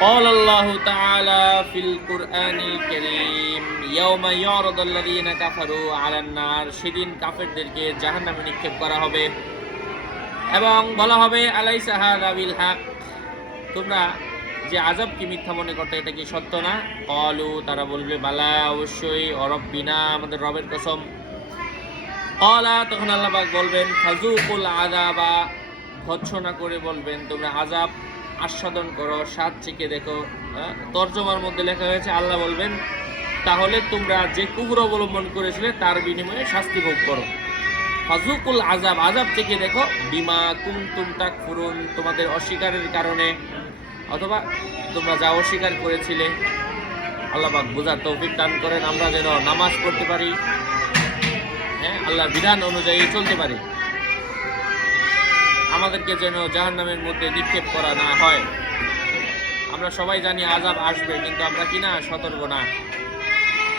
قال الله تعالى في القرآن الكريم يوم يعرض الذين كفروا على النار সেদিন কাফেরদেরকে জাহান্নামে নিক্ষেপ করা হবে এবং বলা হবে আলাইসা হাযা বিল হক, তোমরা যে আযাব কি মিথ্যা মনে করতে, এটা কি সত্য না? ক্বালু, তারা বলবে বালা, অবশ্যই, অরব্বিনা, আমাদের রবের কসম। ক্বালা, তখন আল্লাহ পাক বলবেন ফাযুকুল আযাবা, ভৎসনা করে বলবেন তোমরা আযাব আস্বাদন করো, স্বাদ চেখে দেখো। তরজমার মধ্যে লেখা হয়েছে আল্লাহ বলবেন তাহলে তোমরা যে কুফর অবলম্বন করেছিলে তার বিনিময়ে শাস্তি ভোগ করো। ফাযুকুল আযাব, আযাব চেখে দেখো, বিমা কুনতুম তাকফুরুন, তোমাদের অস্বীকারের কারণে, অথবা তোমরা যা অস্বীকার করেছিলে। আল্লাহ পাক বোঝার তৌফিক দান করেন, আমরা যেন নামাজ পড়তে পারি, আল্লাহর বিধান অনুযায়ী চলতে পারি, আমাদেরকে যেন জাহান্নামের মধ্যে নিক্ষেপ করা না হয়। আমরা সবাই জানি আযাব আসবে, কিন্তু আমরা কিনা সতর্ক না।